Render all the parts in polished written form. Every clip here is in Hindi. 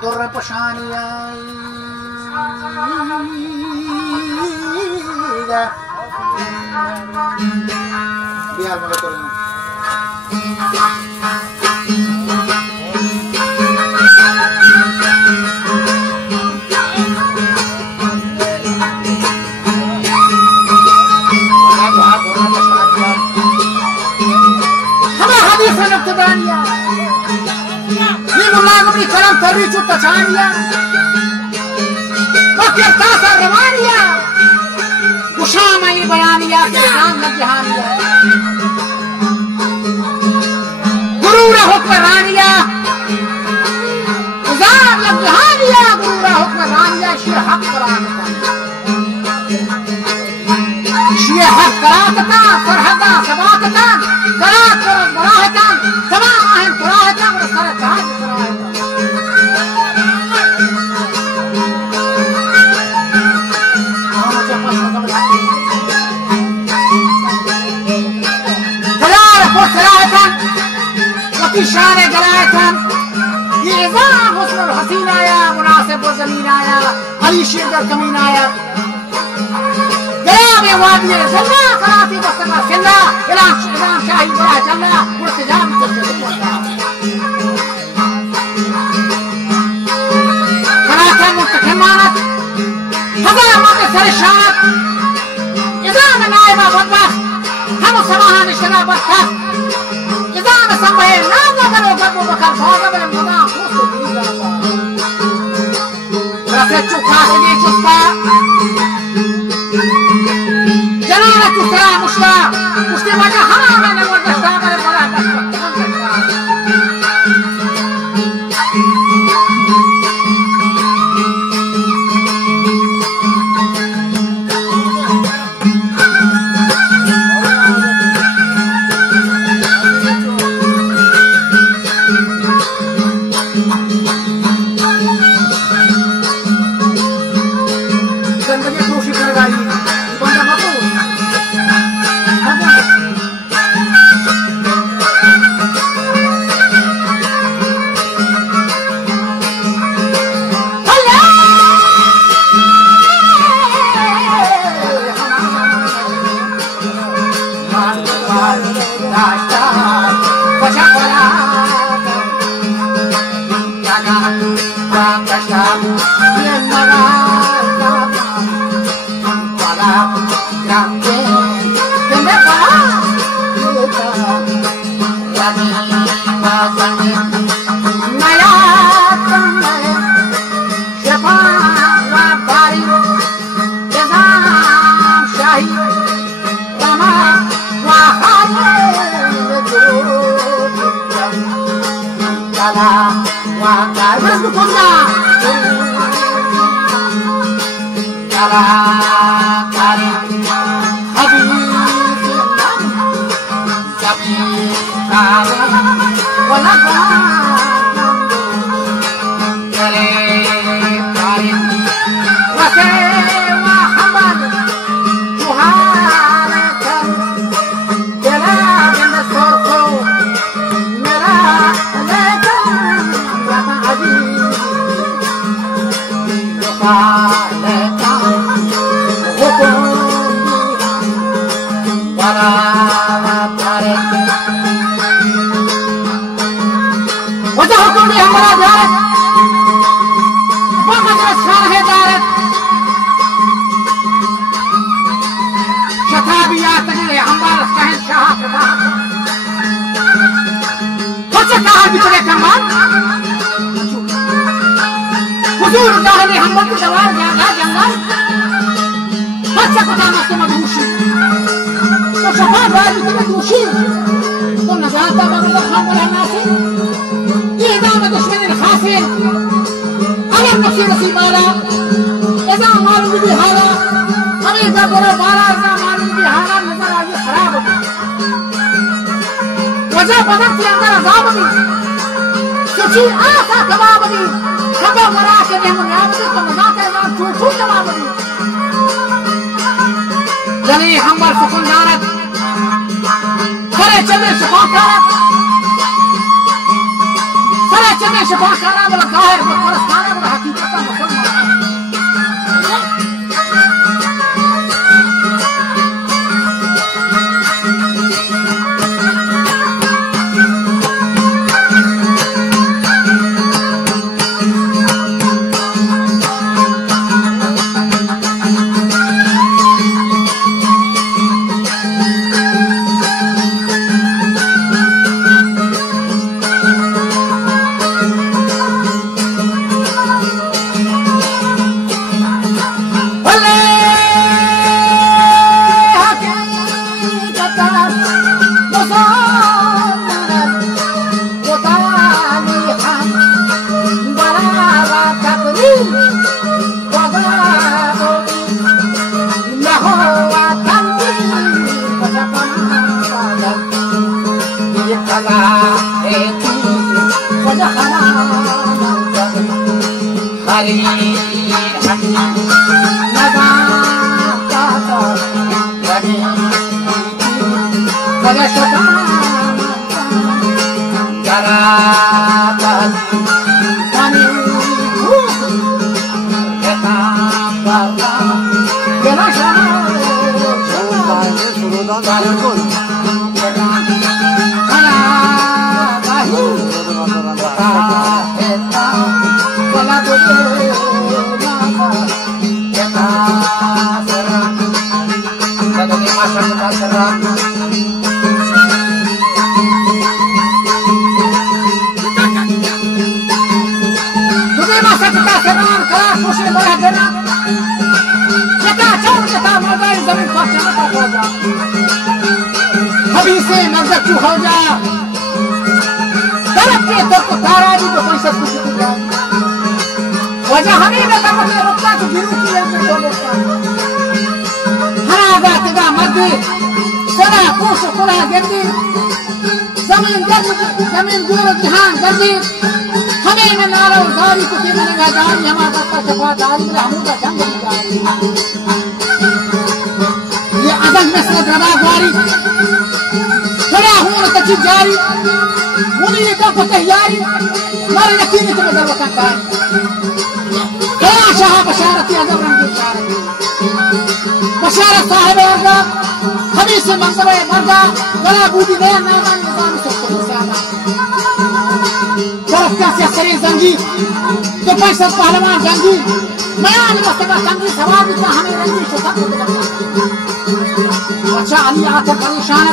Dor pashaniya biar mengatur Kalam terbicu tachaniya, makir tasa rawaniya, kushamai bayaniya, kisan najhaniya, gurura hukmaraniya, kuzar najhaniya, gurura hukmaraniya, shir haq karakata, shir haq karakata, sarhada sabakata, karat karat barahata, sama ahin karahata, sarat sahat karahata. की शान गलाया था ये इज़ाम हुस्न और हसीन आया मुनासिब और ज़मीन आया अली शेर कमीन आया गया में वादी ज़ल्ला कराती बसना सिल्ला इलाम शाही बड़ा जल्ला मुर्तजाम को चलता कराता मुस्तकमानत हजार मत सरशात इज़ाम नाइबा बदबख्त हम समाहा निशना बरकत sampai nada kalau kamu bakal bawa dalam nama khusus juga. Rasa cuka ini cuka. Jangan cuka musla. Mesti macam hal yang mudah sabar pada dasar. वजह बदन के अंदर अजाब दी सुची आसा कबाब दी खबा मरा के ने मुनियाब दी तो मजा के ना छू कबाब दी जनी हमर सुकुंदारत सरे चले शफाकारत सरे चले शफाकारा वाला जाहिर वो परस्ताना वाला हकीकत का मुसलमान हो जा तरफ के तो तारा जी तो कोई सब कुछ हो जाए वजह हमें ना मतलब रुकता तो गिरू की है तो रुकता हरा बात का मध्य सदा कोश कोला गंदी जमीन दूर जहान गंदी हमें न नारो गाड़ी को के मैंने गाड़ी हमारा का सफा दारी में हम का जंग ये अदम में से दबा गाड़ी खड़ा हूं तक जारी मुनी ने का तैयारी मारे यकीन से बदल वतन का क्या शाह बशारत अजब रंग बशारत साहिब होगा हमें से मंगवे मर्दा गला बूदी ने नामा निजाम से सादा तरफ का सियासी जंगी तो पैसा पहलवान जंगी बयान मुस्तफा जंगी सवाब का हमें रंगी शोता अच्छा अली आते परेशान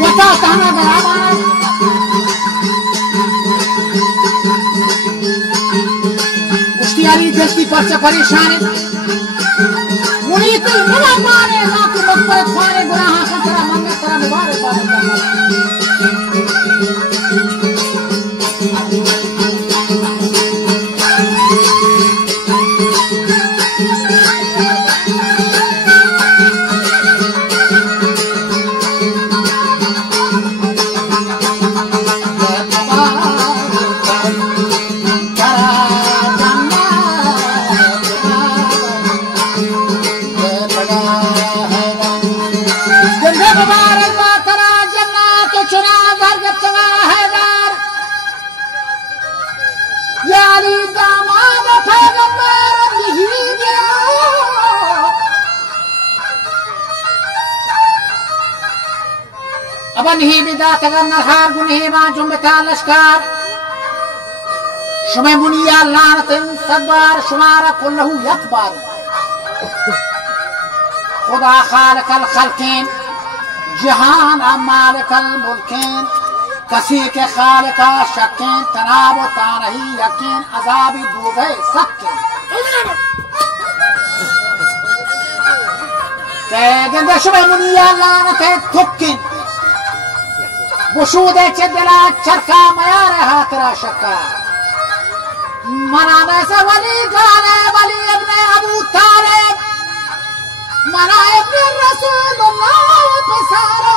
वता ताना बराबर उसकी अली जल्दी पर से परेशान मुनीत नवा मारे ना कि मकबरे खाने गुनाह से तेरा मन में तेरा निवारे पाने नहीं बिदा तगर नरहार गुनहे मा जुम्बता लश्कार शुमे मुनिया लानतिन सदबार शुमारा कुल्लहु यकबार खुदा खालिकल खल्कीन जहान मालिकल मुल्कीन कसी के खालिका शक्कीन तनाब तानही यकीन अजाबी दूबे सक्कीन ते शुमे मुनिया लानते थुक्कीन वशूदे चदला चरखा मया रहा तेरा शक्का मनाने से वली गाने वली अपने अबू तालिब मना अपने रसूलुल्लाह पे सारा